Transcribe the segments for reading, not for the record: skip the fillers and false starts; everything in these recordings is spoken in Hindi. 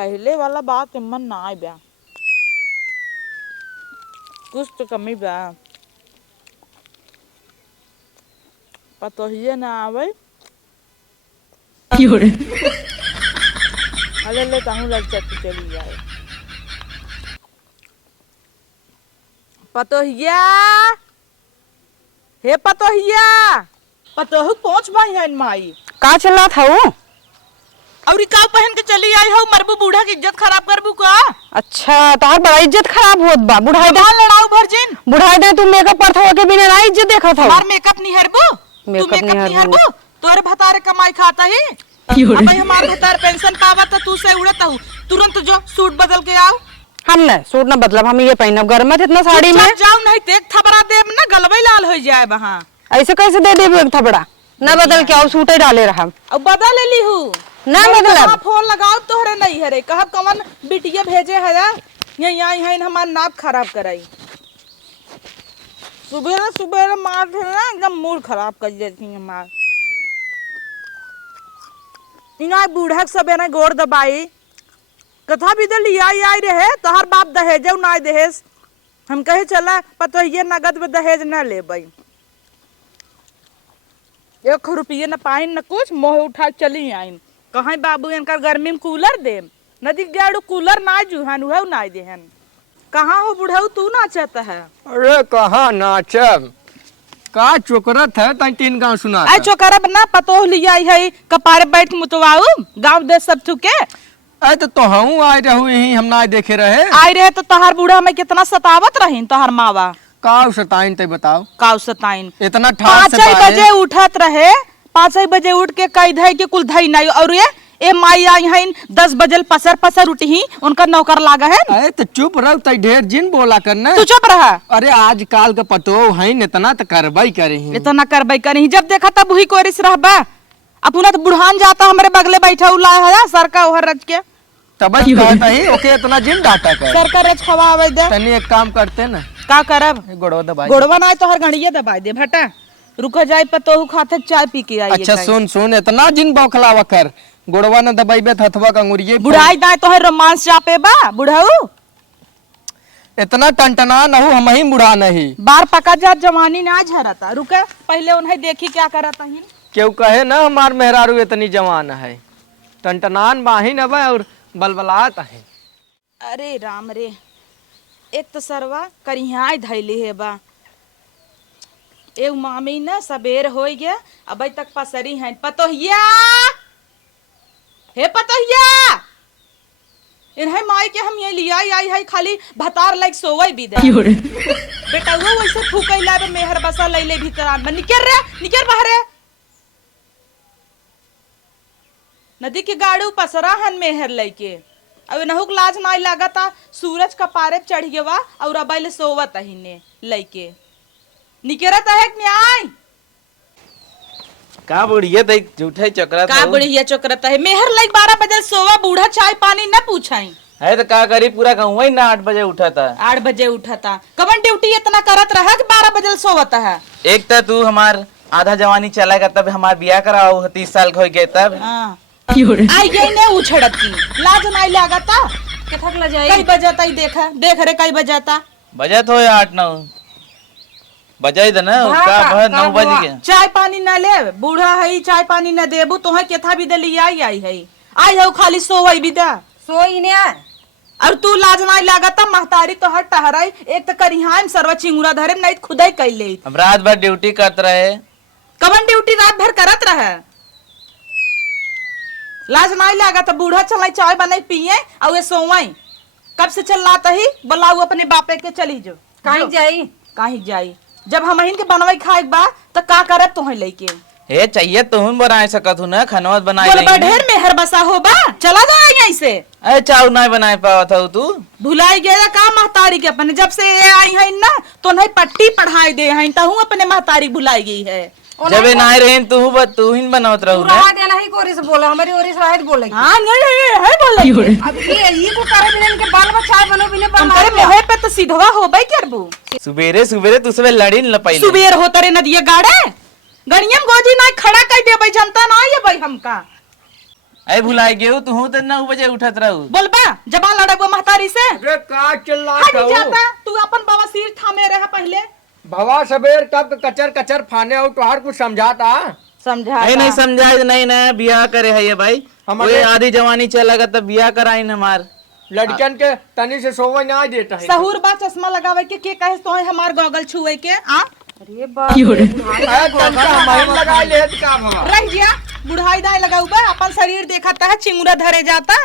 पहले वाला बात मन ना आए बा, कुछ तो कमी बा। पतोहिए ना आवे अरे ले ताहू लग चली जाए। पतोहिया हे पतोहिया, पतोहू पहुंच भाई है माई का चला था वो? और का पहन के चली आई हो, मरबू बूढ़ा की इज्जत खराब करबू का? अच्छा तार बड़ा इज्जत खराब होत बा। बुढ़ाई दे लड़ाऊ भरजिन, बुढ़ाई दे तू मेकअप पर था के बिना ना इज्जत देखा था। हमार मेकअप नहीं हरबू, तू मेकअप नहीं हरबू, तोरे भतारे कमाई खाता ही। अब हमार भतार पेंशन पावा तो तू से उड़त हूं, तुरंत जो सूट बदल के आओ। हम न सूट न बदलब, हम ये पहनब गरमत इतना साड़ी में जाओ, नहीं तेज थबरा देब ना गलबई लाल हो जाए वहां। ऐसे कैसे दे देब एक थबड़ा? ना बदल के आओ, सूटे डाले रहा अब बदल ली हूं ना बदलब। फोन लगाओ तोहरे नहीं हरे, कहब कवन बिटिया भेजे है यही आई है हमार नाप खराब कराई। सुबह सुबह मार ना एकदम मूड खराब कर देती हमार। इना बूढ़ा सब ना गोड़ दबाई कथा भी दे आई रहे, तोहर बाप दहेज ना दहेज। हम कहे चला पतो ये नगद में दहेज न ले भाई, 1 रुपये न पाइन न कुछ, मोह उठा चली आइन। कहीं बाबू इनका गर्मी में कूलर दे, नदी गाड़ू कूलर ना जुहन उह ना देहन। कहाँ हो बुढ़ऊ तू नाचता है? अरे कहाँ नाचब, का चोकरत है ताई 3 गांव सुना। आई चोकरब ना पतो लिया है कपारे बैठ के मुतवाऊ गांव दे सब थुके। अरे तो हूँ आए रहू यही हम ना देखे रहे। आए रहे तो तोहार बूढ़ा में कितना सतावत रही तोहार मावा। काउ सताइन ते बताओ, काउ सताइन इतना ठास 5 बजे उठत रहे, 5 बजे उठ के कई धई के कुल धई नहीं। और ये माई आई है 10 बजे पसर पसर उठी, उनका नौकर लागा है। अरे तो चुप रह, तई ढेर जिन बोला करना। तू चुप रहा। अरे आज काल का पतो है इतना तो करबई करी, इतना करबई करी, जब देखा तब वही कोरिस रहबा। अपना तो बुढ़ान जाता हमारे बगले बैठा उला है सर का ओहर रच के, तब कहता ही ओके इतना जिन डाटा कर। सर का रच खवावे दे। तनी एक काम करते ना, का करब? गोड़वा दबाई। गोड़वा ना तो हर घड़िया दबाई दे भटा। रुको जाए पतो खाते चाय पी के आई। अच्छा सुन इतना जिन बौखला वकर गोड़वा न दबाइबे थथवा कंगुरिये बुढ़ाई दाए तो है रोमांस चापे बा बुढ़ऊ। इतना टनटना नहु हम ही बुढ़ा नहीं। बार पका जा जवानी ना झरता। रुके पहले उन्हें देखी क्या करता ही। क्यों कहे ना हमार मेहरारू इतनी जवान है, टनटनान बाही न बा और बलबलात है। अरे राम रे, एक तो सरवा करिया धैली है बा। एक मामी ना सबेर हो गया, अब तक पसरी है। पतोहिया हे पतोहिया, इन्हें माई के हम ये लिया आई है खाली भतार लाइक सोवई भी दे। बेटा वो वैसे फूकई लाबे मेहर बसा लैले भीतर आन में निकर रे, निकर बाहर। नदी के गाड़ू पसरा हन मेहर लैके, अब नहुक लाज ना लागता। सूरज का पारे चढ़ गया और अब सोवत हिने लैके निकरत है न्याय। का बुढ़िया तई झूठे चक्रा का बुढ़िया चोकरत है मेहर लाइक 12 बजे सोवा, बूढ़ा चाय पानी न पूछाई है तो का करी, पूरा गाँव ही ना 8 बजे उठा था। 8 बजे उठा था, कवन ड्यूटी इतना करत रहा कि 12 बजे सोवत है। एक तो तू हमार आधा जवानी चलाएगा, तब हमार बियाह कराओ 30 साल हो गए तब। आई गई ने उछड़त की लाज ना लागता। कथक ल जाई कई बजाता ही देखा देख रे कई बजाता। बजत हो 8-9 बजाई दे ना, का भर 9 बज गए। चाय पानी न ले, बूढ़ा है चाय पानी न देबू तो है केथा भी दली आई है खाली सोवई भी दा सोई ने। और तू लाज ना लागता। महतारी तो हट टहराई, एक तो करिहाम सरवा चिंगुरा धरे नहीं खुदाई कर ले। हम रात भर ड्यूटी करते रहे। कवन ड्यूटी रात भर करत रहे? लाज ना लागता। बूढ़ा चलाई चाय बनाई पिए और ये सोवाई। कब से चलाता ही बुलाऊ अपने बापे के चली जो। कहीं जाई जब हम के बनवाई खाए बा तो का करत तुहे लेके हे चाहिए तुम बनाए सकत हूं ना, खनवत बनाए बोल ढेर मेहर बसा हो बा। चला जा यहीं से। अरे चाउ नहीं बनाए पावा था तू, भुलाई गया का महतारी के अपने। जब से ये आई है ना तो नहीं पट्टी पढ़ाई दे है तो हूं अपने महतारी भुलाई गई है। जब ये ना रहे तू ही बनावत रहू ना। देना ही कोरी से बोला, हमारी ओरी से राहत बोले। हां नहीं है बोले। अब ये को करे बिना के बाल में चाय बनो बिना हमारे मोहे पे तो सीधवा होबई करबू। सुबेरे सुबेरे तुसवे लड़ी न पहिले। सुबेर होता रे नदिया गाड़े गणियम गोजी ना खड़ा कर दे भाई जनता ना ये भाई हमका। अरे भुलाए गेहूं तू तो 9 बजे उठत रहू। बोलबा जबान लड़बो महतारी से। अरे का चिल्ला हट जाता तू अपन बवासीर थामे रहा पहले। भवा सबेर कब कचर कचर फाने और तोहार कुछ समझाता समझा नहीं समझाए नहीं ना बियाह करे है ये भाई। हमारे- कोई आधी जवानी चलेगा तब बियाह कराई न हमार। लड़कन के तनी से सोवे ना देता है। सहूर बा चश्मा लगावे के कहे तो हमार गोगल छुए के आ अरे बाप हमारी लगा ले का भवा रह जिया बुढ़ाई दाई लगाऊ बा अपन शरीर देखता है चिंगुरा धरे जाता।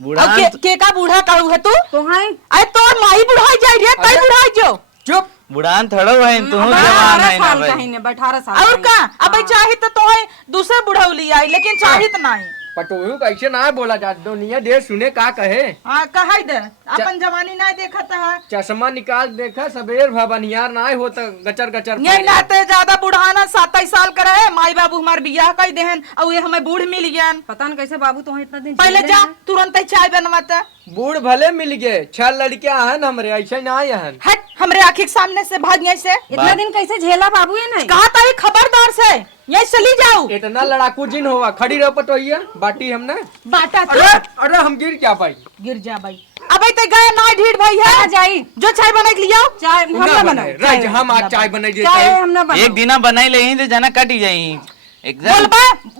बूढ़ा अब के का बूढ़ा कहू है तू तो हाय अरे तो माही बुढ़ाई जाई रे तई बुढ़ाई जो चुप बुढ़ान थड़ो है तू जवान है ना भाई। 18 साल और का अब चाही तो तोहे दूसरे बुढ़ौली आई लेकिन चाहित नहीं। पटोहू कैसे ना बोला जा दुनिया देश सुने का कहे। हाँ कहा दे अपन जवानी नहीं देखता है चश्मा निकाल देखा सबेर भवनियार ना हो तो गचर गचर यही नाते ज्यादा बुढ़ाना 27 साल का रहे माई बाबू हमार बियाह कई देहन और ये हमें बूढ़ मिल गया। पता नहीं कैसे बाबू तो इतना दिन पहले जा तुरंत ही चाय बनवाता। बूढ़ भले मिल गए 6 लड़कियां हैं हमरे ऐसे ना हन। हट हमरे आँखी के सामने से भाग गई से इतना दिन कैसे झेला बाबू ये नहीं कहा था खबरदार से यही चली जाओ। इतना लड़ाकू जिन होगा खड़ी रहो पटोहिया बाटी हमने। बाटा तू अरे हम गिर क्या पाई गिर जा भाई। अब तो गए ना ढीठ भाई है जाई जो चाय बना के लिया चाय हम ना बनाए राज हम आज चाय बनाई चाय देते हम ना बनाए एक दिना बनाई ले तो जना कटी जाई एकदम।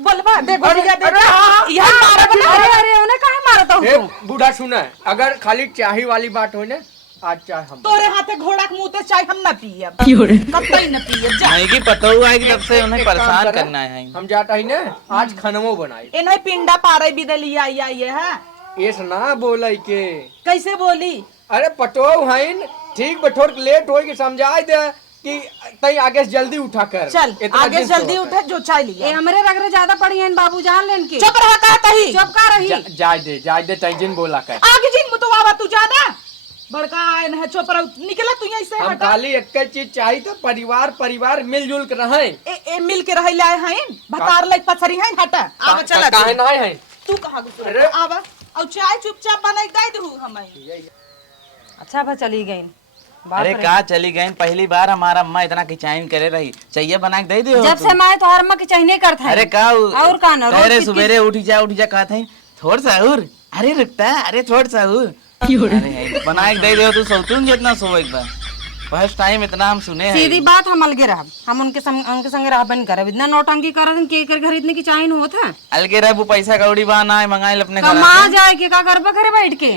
बोलबा देखो यही मारा बना अरे अरे उन्हें काहे मारता हूँ ए बूढ़ा सुना है, अगर खाली चाही वाली बात हो ना आज चाय हम तोरे हाथे घोड़ा के मुंह ते चाय हम ना पिए कब तक न पिए जा नहीं की पतोहू आएगी तब से उन्हें परेशान करना है। हम जाता ही ना आज खनमो बनाई ए नहीं पिंडा पारे भी दे लिया ये है ऐसा ना बोलाई के कैसे बोली। अरे पटो हईन ठीक बठोर लेट होई के समझाई दे कि तई आगे से जल्दी उठा कर चल इतना आगे दिन जल्दी से उठे जो चाय ए लिया। हमरे रगरे ज्यादा पड़ी हैं बाबू जान लेन की चुप रहा कहता ही चुप का रही जाय दे तई जिन बोला कर आगे जिन मुतवावा तू जाना बड़का आयन है चुप रहा निकला तू यहीं से हम हटा। खाली एक चीज चाहिए तो परिवार मिलजुल के रहे। ए मिल के रह लाए हैं भतार लई पथरी हैं हटा आवा चला काहे ना है तू कहां गुस्सा अरे। आवा और चाय चुपचाप बनाई दे दू हमें। अच्छा बा चली गई अरे का चली गई पहली बार हमारा अम्मा इतना किचाइन करे रही चाहिए बना के दे दियो जब से मैं तो हर माँ की चाहिए करता है अरे का और का ना अरे सवेरे उठी जा कहा था थोड़ सहूर अरे रुकता अरे थोड़ सहूर अरे बना के दे दियो तू सोचूं जितना सो एक बार फर्स्ट टाइम इतना हम सुने हैं। सीधी बात हम अलगे रह हम उनके संगे रह बन कर इतना नौटंकी कर के घर इतने की चाहिए होता है अलगे रह वो पैसा कौड़ी बहाना है मंगाए अपने घर कमा जाए के का करबा घरे बैठ के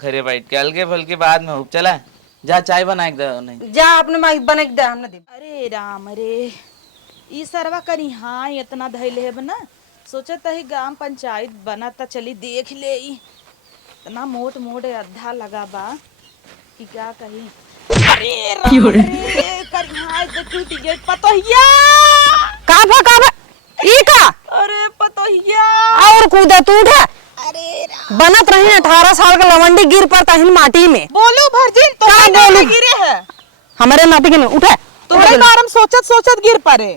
घरे बैठ के अलगे फलके बाद में चला जा चाय बना के दो नहीं जा अपने माइक बने के दे हमने दे अरे राम रे ई सरवा करी हाँ इतना धैले है बना सोचत ही ग्राम पंचायत बना त चली देख ले इतना मोट मोट अद्धा लगा बा कि क्या कही। अरे राम रे करी हाँ तो टूट गई पतोहिया का ई का अरे पतोहिया और कूदा तू उठा अरे राम बनत रही 18 साल का लवंडी गिर पड़ता है माटी में बोलू भरजिन तो का बोलू बोलू? गिरे है हमारे नाती के नहीं उठा तुम्हारे बारे में सोचत गिर पड़े।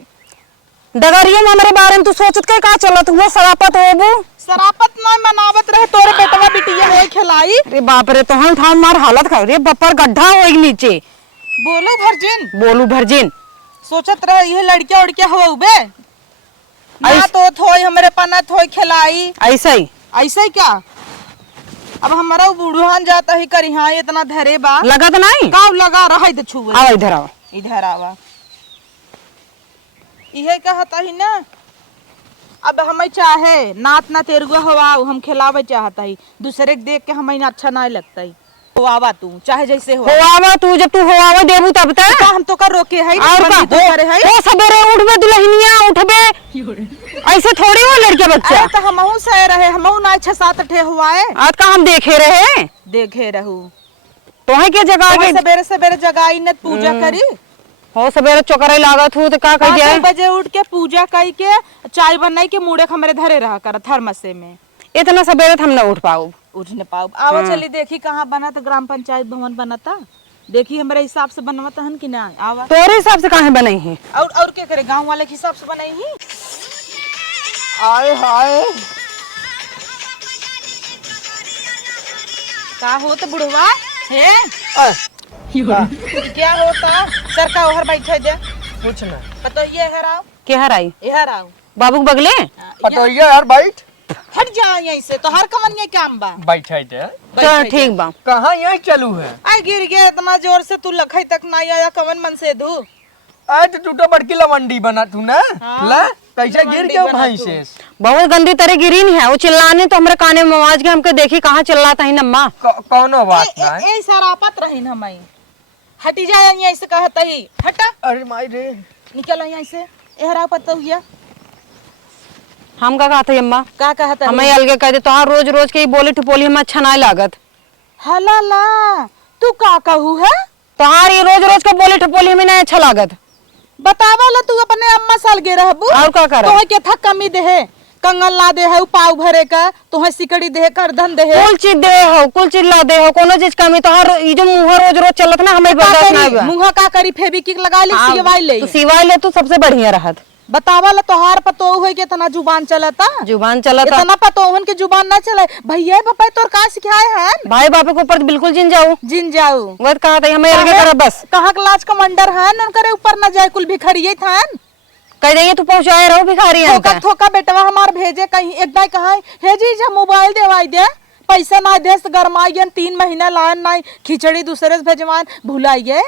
डगरिया में हमारे बारे में तू सोचत के का चलत हुआ सरापत होबू सरापत ना मनावत रहे तोरे बेटवा बिटिया होए खिलाई। अरे बाप रे तो हम ठान मार हालत खा रे बपर गड्ढा होएगी नीचे बोलू भरजिन बोलू भरजिन सोचत रहे ये लड़किया उड़किया हो बे ना तो थोई हमरे पनत होई खिलाई ऐसा ही ऐसे ही क्या। अब हमारा बूढ़ान जाता ही करी हाँ इतना धरे बा लगा तो नहीं का लगा रहा है छुए आओ इधर आओ इधर आवा इहे कहता ही ना। अब हमें चाहे नात ना तेरुआ हवाओ हम खिलावे चाहता ही दूसरे के देख के हमें अच्छा नहीं लगता ही होवा तू चाहे जैसे हो होआवा तू जब तू होआवा देबू तब तक का हम तो कर रोके है और का तो करे है। ओ सबेरे उठबे दुल्हनिया उठबे ऐसे थोड़ी हो लड़के बच्चा अरे तो हमहू सह रहे हमहू ना 6-7 ठे हुआ है आज का हम देखे रहे देखे रहू तो है के जगह हमें के सवेरे सवेरे जगाई न पूजा करी हो सबेरे चोकरे लागत हूँ तो का कह 5 जाए बजे उठ के पूजा कई के चाय बनाई के मुड़े हमरे धरे रहा कर थर्मसे में इतना सबेरे हम न उठ पाऊ उठ न पाओ आवा चली देखी कहाँ बना तो ग्राम पंचायत भवन बनता देखी हमारे हिसाब से बनवाता हन कि ना आवा तोरे हिसाब से काहे बने हैं और क्या करे गांव वाले के हिसाब से बनाई ही। आए हाय का हो तो बुढ़वा है क्या होता सर का ओहर बैठे दे कुछ ना पतो ये हराओ के हर आई ये हराओ बाबू के बगले पटोइया यार बैठ हट जा यहीं से, तो हर कमन ये काम बा। बैठे थे चल ठीक बा। कहाँ यही चलू है आई गिर गया इतना जोर से, तू लखई तक नहीं आया, कवन मन से दू। आज तो टूटा बड़की लवंडी बना तू ना हाँ, ला कैसे गिर लवंडी गया बना भाई तू। से बहुत गंदी तरह गिरी नहीं है वो, चिल्लाने तो हमारे काने में आवाज के हमके देखी कहाँ चिल्लाता है नम्मा। कौनो बात ना है। ए सरापत रही न मई, हटी जा यहीं से कहता ही, हटा अरे माई रे निकल यहीं से, एहरा पता हुआ हम का कहते अम्मा, का कहता हमें अलगे कह दे तो हाँ रोज रोज के ही बोली टुपोली हमें अच्छा नहीं लागत। हला ला तू का कहू है, तो हाँ ये रोज रोज का बोली टुपोली हमें नहीं अच्छा लागत। बतावा ला तू अपने अम्मा साल गे रहबू और का करे? तोहे के था कमी देहे, कंगन ला दे है पाव भरे का, तोहे सिकड़ी देहे कर धन देहे, कुल चीज दे हो कुल चीज ला दे हो, कोनो चीज कमी तो हर ये जो मुंह रोज रोज चलत ना हमें बर्दाश्त नहीं हुआ। मुंह का करी फेविक्विक लगा ले, सिवाई ले, तो सिवाय ले तू सबसे बढ़िया रहत। बतावा ला तोहार पतो हुए के तना जुबान चलता, जुबान चलता इतना पतोहन के जुबान ना चले। भैया पापा तोर का सिखाए हैं, भाई बापे के ऊपर तो बिल्कुल जिन जाऊ जिन जाऊ वह कहा था हमें अलगे कर बस कहाँ के लाज कमांडर है, उनकरे ऊपर न जाए, कुल भिखरिये थान कह देंगे तू पहुंचाए रहो भिखारी थोका थोका बेटवा हमार भेजे कहीं एक दाई कहा हे जी जब मोबाइल देवाई दे, पैसा ना दे गरमाइयन 3 महीना लान ना खिचड़ी दूसरे से भेजवान भुलाइए,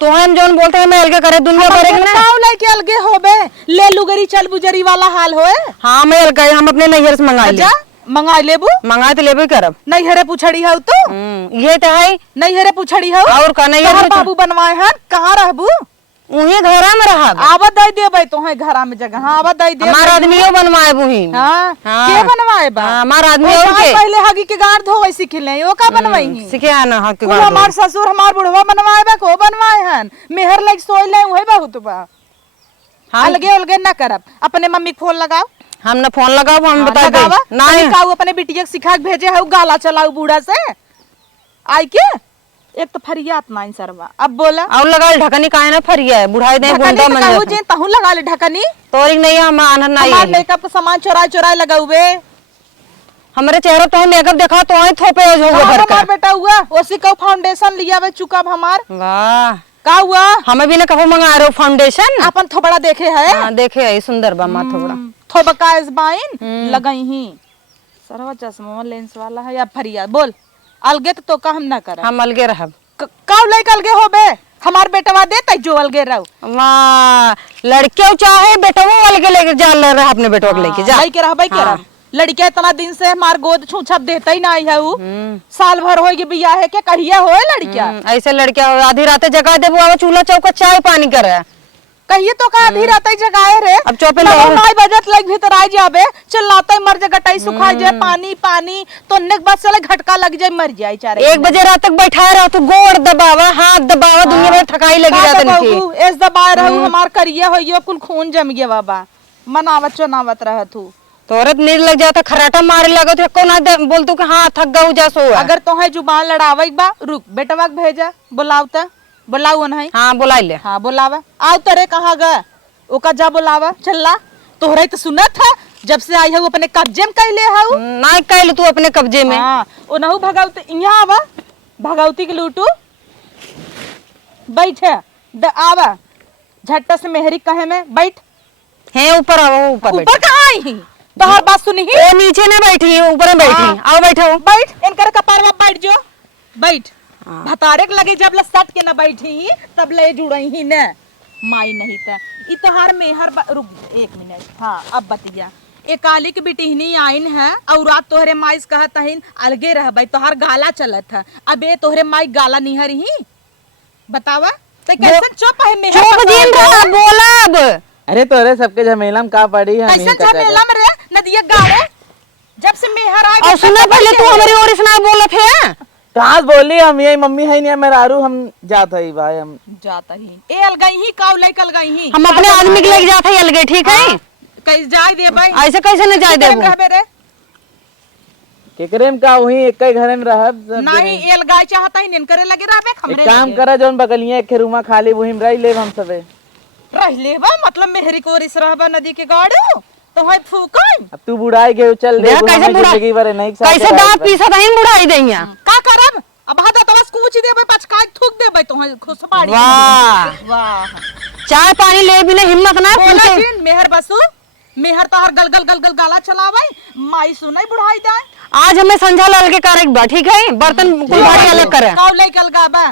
तो हम जोन बोलते हैं मैं अलगे करे दुनिया भरे के ना। काऊ लेके अलगे होबे, ले लुगरी चल बुजरी वाला हाल होए। हाँ मैं अलगे हम अपने नैहर से मंगा ले, जा मंगा लेबू, मंगा तो लेबे करब। नैहरे पुछड़ी हो तू, ये तो है नैहरे पुछड़ी हो और का नहीं तोहर बाबू बनवाए हैं, कहाँ रहबू, उही घरा में रहा आवत दई देबे तोहे घरा में जगह, हाँ आवत दई दे हमार आदमियों बनवाए बुही। हाँ हाँ। के बनवाए बा, हमार आदमी ओ और कहाँ के पहले हगी के गार धोवे सिखले, ओ का बनवाई सीखे आना हक के कुल हमार ससुर हमार बुढ़वा बनवाए बा, को बनवाए हन मेहर लग सोई ले वही बहुत बा। अलगे अलगे ना करब, अपने मम्मी के फोन लगाओ, हम ना फोन लगाओ हम बता दे लगावा नहीं काऊ अपने बिटिया के सिखा के भेजे है, गाला चलाऊ बूढ़ा से आई के, एक तो फरियात नाइन सरवा। अब बोला और लगा ढकनी काहे ना फरिया है बुढ़ाई दे ढकनी गुंडा तो मन कहू जाता जे तहू लगा ले ढकनी, तोरी नहीं हम आनंद नहीं हमार है। मेकअप का सामान चोराए चोराए लगाऊबे, हमारे चेहरा तो मेकअप देखा तो ही थोपे हो जाओगे भर हमार बेटा हुआ ओसी का फाउंडेशन लिया वे चुका हमार वाह का हुआ, हमें भी ना कहो मंगा रहे हो फाउंडेशन। अपन थोबड़ा देखे है, हाँ देखे है सुंदर बा माँ थोड़ा थोबका इस बाइन लगाई ही सरवा चश्मा लेंस वाला है या फरिया बोल, अलगे तो का हम ना कर हम अलगे रहब। काऊ लेके अलगे होबे, हमार बेटवा देता जो अलगे रहो, वाह लड़के चाहे बेटा वो अलगे लेके जा रहा अपने बेटो को लेके जा के रहबे के रह लड़किया इतना दिन से हमार गोद छूछप देता ही नहीं है, साल भर होगी बिया है के कहिया होए लड़किया, ऐसे लड़के आधी रात जगह दे वो चूल्हा चौका चाय पानी करे कहिए तो का आधी रात जगाए रे, अब चौपे माई बजट लग भीतर आ जाबे, चिल्लाते मर जाए गटाई सुखा जाए पानी पानी तो नेक बस चले झटका लग जाए मर जाए चारे 1 बजे रात तक बैठा रहो तो गोड़ दबावा हाथ दबावा दुनिया भर थकाई लगी जाता इनकी। एस दबाए रहू हमार करिया होइयो कुल खून जम गया बाबा, मनावत चनावत रहत हूँ तोरत नीर लग जाता खराटा मारे लगो तो को ना बोल तू कि हाँ थक गऊ जा सो अगर तोहे जुबान लड़ावे बा रुक बेटवा के भेजा बुलावता बुलाऊ नहीं, हाँ बुला ले हाँ बुलावा आओ तरे कहाँ गए ओका जा बुलावा चल्ला तोहरा तो सुनत था जब से आई है वो अपने कब्जे में कैले है ना कैल तू अपने कब्जे में। हाँ ओ नहु भगावती यहाँ आवा भगावती के लूटू बैठे आवा झट्टा से मेहरी कहे में बैठ है ऊपर आओ ऊपर ऊपर कहाँ आई ही तोहर बात सुनी ही वो नीचे ने बैठी ऊपर में बैठी आओ बैठो बैठ इनकर कपारवा बैठ जो बैठ भतारे के लगी जब सट के न बैठी ही तब ले जुड़ई ही न माई नहीं था ई तोहार मेहर रुक 1 मिनट हाँ अब बतिया एक काली की बिटिहनी आइन है और रात तोहरे माई से कहत हइन अलगे रह भाई तोहार गाला चलत है, अबे तोहरे माई गाला निहर ही बतावा ते कैसे चुप है मेहर चुप जीन रहा बोला अब अरे तोरे सबके झमेला में का पड़ी हम कैसे झमेला में रे नदिया गाड़े जब से मेहर आई और सुना पहले तू हमारी ओर सुना बोलत है कहाँ से बोली हम यही मम्मी है नहीं मेरा आरू हम जात है भाई हम जाता ही ए अलगई ही काऊ ले कल गई ही हम अपने आदमी के लेके जाते हैं अलगे ठीक है कैसे जाय दे भाई ऐसे कैसे न जाए दे रहबे रे केकरे में का वही एक घरे में रहब नहीं एल गाय चाहता ही निन करे लगे रहबे एक हमरे काम करा जोन बगलिया एक रूमा खाली वही में रह ले हम सबे रह लेबा मतलब मेहरी को रिस रहबा नदी के गाड़ो तो है फूकन अब तू बुढ़ाई गए चल दे कैसे जिंदगी भर नहीं कैसे दांत पीसा नहीं बुढ़ाई देंगे का करब अब हाथ तो बस कुछ देबे पचका थूक देबे तो है खुशबाड़ी वाह वाह चाय पानी ले भी नहीं हिम्मत ना बोला जिन मेहर बसु मेहर तोहर गल गल गल गल गाला चलावे माई सुनाई बुढ़ाई दाए आज हमें संझा लाल के कार एक बा ठीक है बर्तन कुल्हाड़ी अलग करे काउ ले कल गाबा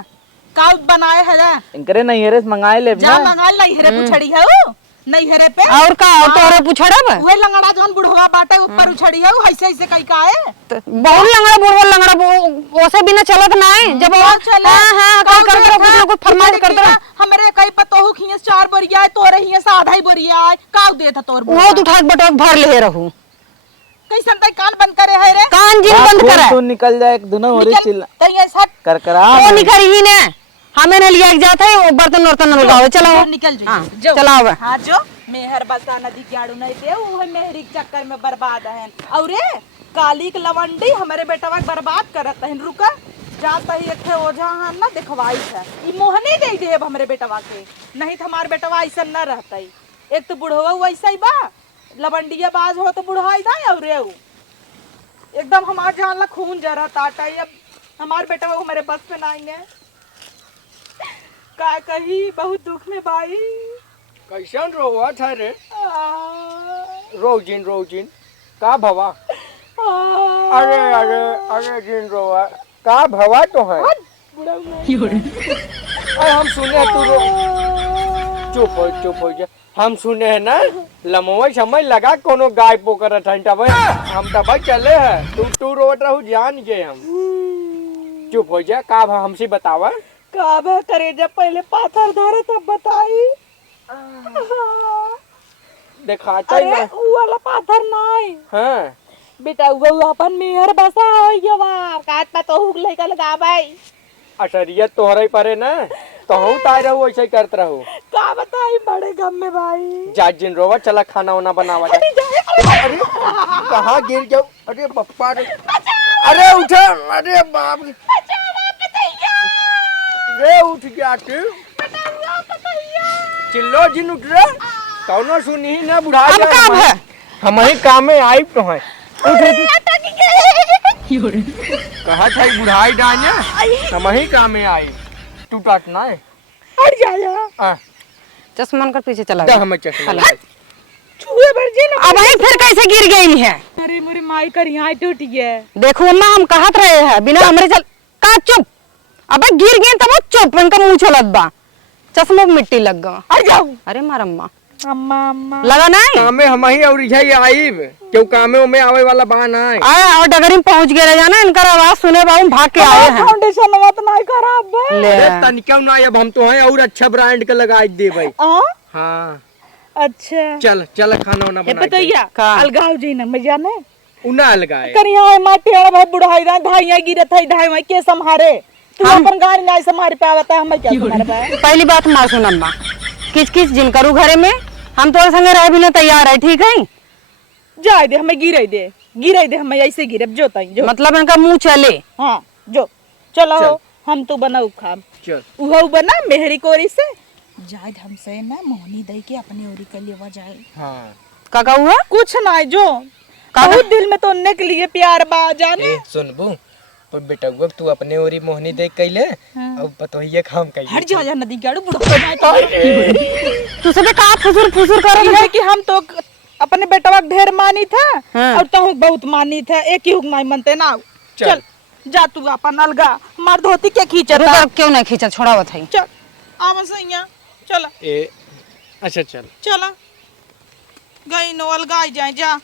काउ बनाए है इनकरे नहीं हेरे मंगाए ले जा मंगाल नहीं हेरे पुछड़ी है ऊ नहीं हेरे पे और का और तोरे पुछड़ब उहे लंगड़ा जोन बुढ़वा बाटे ऊपर उछड़ी है ऐसे ऐसे कई का है बहुत लंगड़ा बुढ़वा लंगड़ा ओसे बिना चलत ना है जब वो चले हां कर कर कुछ ना कुछ फरमाइश करत रह हमरे कई पतोहू खिए 4 बोरिया है तोरे हिए से आधा ही बोरिया है काउ देत तोर वो तो उठा के बटोक भर ले रहू कैसन तई कान बंद करे है रे कान जिन बंद करे तू निकल जाए एक दोनों होरे चिल्ला कहीं ऐसा करकरा वो निकल ही ने हमें न लिया जाता है वो बर्तन वर्तन लगाओ चलाओ निकल हाँ, जो चलाओ हां जो मेहर बसा नदी क्याड़ू नहीं दे वो है मेहरी के चक्कर में बर्बाद है और रे काली के लवंडी हमारे बेटवा के बर्बाद करत है रुका जाता ही एक ओझा हां ना दिखवाई है ई मोहनी दे देब हमरे बेटवा के नहीं तो हमार बेटवा ऐसा न रहता एक तो बुढ़वा वैसा ही बा लवंडिया बाज हो तो बुढ़ाई दा और रे एकदम हमार जान ला खून जरा ताटा अब हमार बेटवा को मेरे बस पे नहीं है का कही बहुत दुख में भाई कैसन रोवा था रे रोजिन का भवा अरे अरे अरे जिन रोवा का भवा तो है अरे हम सुने तू चुप हो जा हम सुने है ना लमोई समय लगा कोनो गाय पोकर ठंडा भाई हम तो भाई चले है तू रोट रहू जान गए हम चुप हो जा का भा हमसे बतावा का बे करे जब पहले पाथर धरे तब बताई दिखाता अरे ही ना उ वाला पाथर नहीं हाँ बेटा वो अपन मेहर बसा होइया वार काट पा तो हुक लेकर लगाबै असरियत तोहरे परे ना तो हूँ ताय रहू ऐसे करत रहू का बताई बड़े गम में भाई जा जिन रोवा चला खाना वाना बनावा जा अरे कहाँ गिर जाओ अरे बप्पा रे अरे उठा अरे बाप रे रे उठ गया तू चिल्लो जिन उठ रे कौनो सुनी ना बुढ़ा अब काम है हम ही काम में आई तो है कहा था बुढ़ाई डाने हम ही काम में आई तू टाटना है हट जा जा चश्मन कर पीछे चला जा हमें चश्मा छुए भर जी ना अब वही फिर कैसे गिर गई है अरे मेरी माई कर यहाँ टूट गया देखो अम्मा हम कहत रहे हैं बिना हमरे चल का चुप अबे गिर गए तब चुप इनका मुंह चलत बा चश्मा में मिट्टी लग गया हट जाओ अरे मार अम्मा अम्मा अम्मा लगा नहीं कामे हम ही और इधर आई क्यों कामे में आवे वाला बहाना है आया और डगरी में पहुंच गए जाना इनका आवाज सुने बाबू भाग के आए हैं फाउंडेशन मत नहीं खराब बे ले अरे तनिका ना अब हम तो हैं और अच्छा ब्रांड का लगा दे भाई हाँ अच्छा चल चल खाना वाना ये बना बताइया का? अलगाव जी ना मजा ने उना लगाए कर यहाँ माटी वाला भाई बुढ़ाई दा ढाइया गिरत है ढाई में के संभारे तू अपन गाड़ी नहीं संभार पावता हम क्या संभार पाए पहली बात मार सुन अम्मा किच किच जिन करू घरे में हम तो संगे रह भी ना तैयार है ठीक है जाए दे हमें गिरे दे हमें ऐसे गिरे जो ताई जो मतलब इनका मुंह चले हाँ जो चलो हम तो बनाऊ खाम चल उहो बना मेहरी कोरी से जाए हमसे ना मोहनी दई के अपनी ओरी कर लेवा जाए हाँ का हुआ कुछ नहीं जो बहुत दिल में तो के लिए प्यार बा जाने सुनबू पर बेटा तू अपने ओरी मोहनी देख कैले अब पतोहिए काम कैले हट जा नदी गाड़ू बुढ़ा नहीं तू सबे का फुसुर फुसुर कर है कि हम तो अपने बेटवा के ढेर मानी था हाँ। और तू बहुत मानी था एक ही हुक्म नहीं मनते ना चल जा तू अपन अलगा मार धोती के खींचता क्यों नहीं खींचा छोड़ावत है चल आवा सैया चला अच्छा चल चला गई नो अलगाई जाए जा